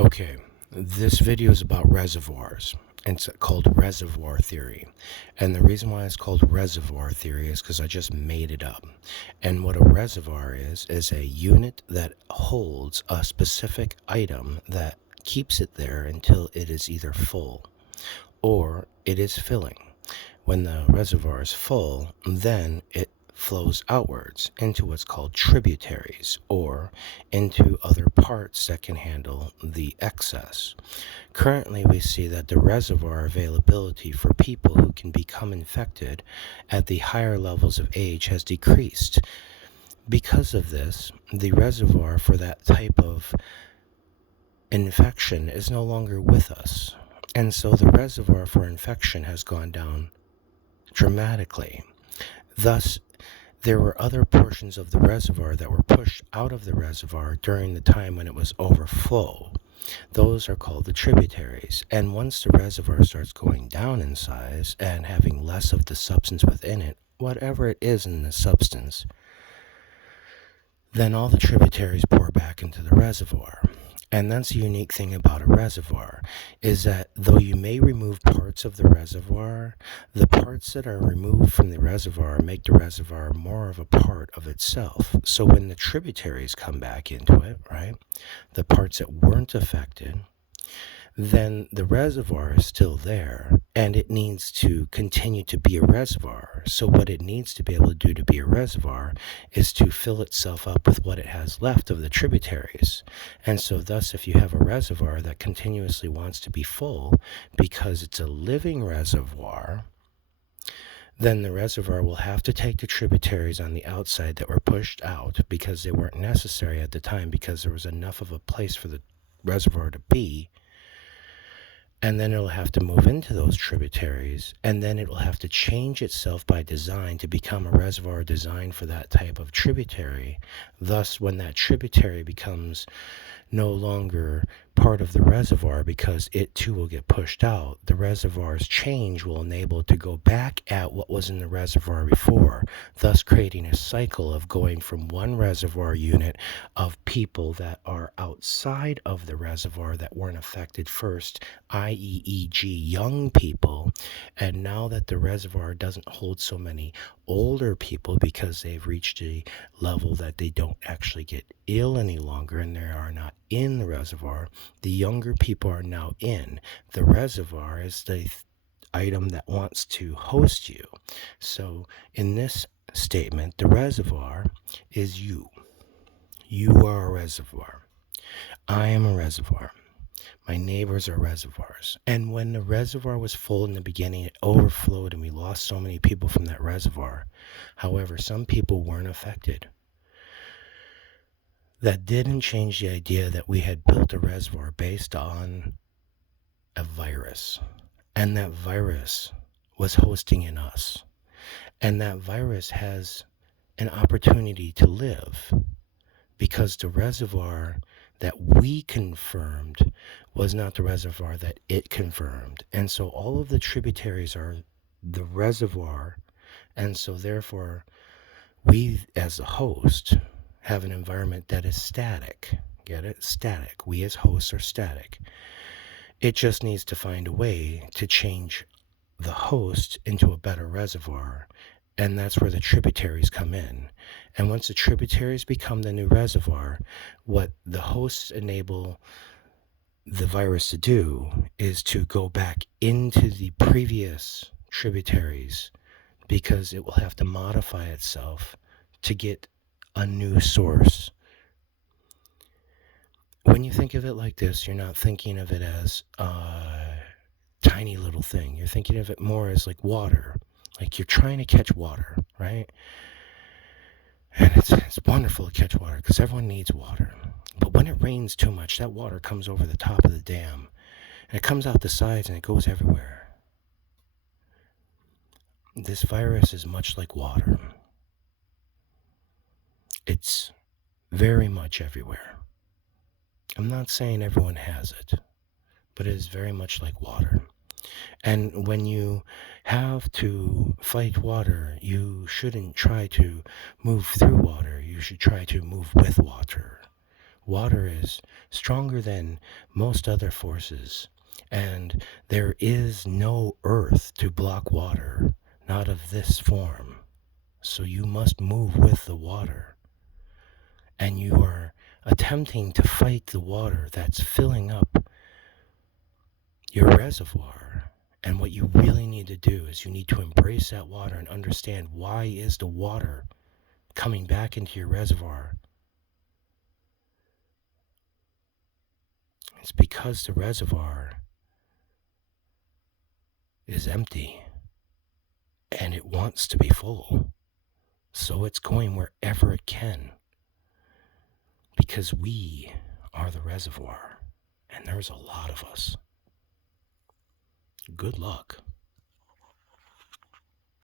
Okay, this video is about reservoirs. It's called reservoir theory. And the reason why it's called reservoir theory is because I just made it up. And what a reservoir is a unit that holds a specific item that keeps it there until it is either full or it is filling. When the reservoir is full, then it flows outwards into what's called tributaries or into other parts that can handle the excess. Currently, we see that the reservoir availability for people who can become infected at the higher levels of age has decreased. Because of this, the reservoir for that type of infection is no longer with us. And so the reservoir for infection has gone down dramatically. Thus, there were other portions of the reservoir that were pushed out of the reservoir during the time when it was overflow. Those are called the tributaries. And once the reservoir starts going down in size and having less of the substance within it, whatever it is in the substance, then all the tributaries pour back into the reservoir. And that's the unique thing about a reservoir, is that though you may remove parts of the reservoir, the parts that are removed from the reservoir make the reservoir more of a part of itself. So when the tributaries come back into it, right, the parts that weren't affected, then the reservoir is still there and it needs to continue to be a reservoir. So what it needs to be able to do to be a reservoir is to fill itself up with what it has left of the tributaries. And so thus, if you have a reservoir that continuously wants to be full because it's a living reservoir, then the reservoir will have to take the tributaries on the outside that were pushed out because they weren't necessary at the time because there was enough of a place for the reservoir to be. And then it'll have to move into those tributaries, and then it will have to change itself by design to become a reservoir designed for that type of tributary. Thus, when that tributary becomes no longer part of the reservoir because it too will get pushed out, the reservoir's change will enable it to go back at what was in the reservoir before, thus creating a cycle of going from one reservoir unit of people that are outside of the reservoir that weren't affected first, i.e., e.g., young people, and now that the reservoir doesn't hold so many older people because they've reached a level that they don't actually get ill any longer and they are not in the reservoir, the younger people are now in. The reservoir is the item that wants to host you. So in this statement, the reservoir is you. You are a reservoir. I am a reservoir. My neighbors are reservoirs. And when the reservoir was full in the beginning, it overflowed and we lost so many people from that reservoir. However, some people weren't affected. That didn't change the idea that we had built a reservoir based on a virus. And that virus was hosting in us. And that virus has an opportunity to live because the reservoir that we confirmed was not the reservoir that it confirmed. And so all of the tributaries are the reservoir. And so therefore, we as the host have an environment that is static. Get it? Static. We as hosts are static. It just needs to find a way to change the host into a better reservoir. And that's where the tributaries come in. And once the tributaries become the new reservoir, what the hosts enable the virus to do is to go back into the previous tributaries because it will have to modify itself to get a new source. When you think of it like this, you're not thinking of it as a tiny little thing. You're thinking of it more as like water. Like you're trying to catch water, right? And it's wonderful to catch water because everyone needs water. But when it rains too much, that water comes over the top of the dam. And it comes out the sides and it goes everywhere. This virus is much like water. It's very much everywhere. I'm not saying everyone has it, but it is very much like water. And when you have to fight water, you shouldn't try to move through water. You should try to move with water. Water is stronger than most other forces, and there is no earth to block water, not of this form. So you must move with the water. And you are attempting to fight the water that's filling up your reservoir. And what you really need to do is you need to embrace that water and understand, why is the water coming back into your reservoir? It's because the reservoir is empty and it wants to be full. So it's going wherever it can, because we are the reservoir, and there's a lot of us. Good luck.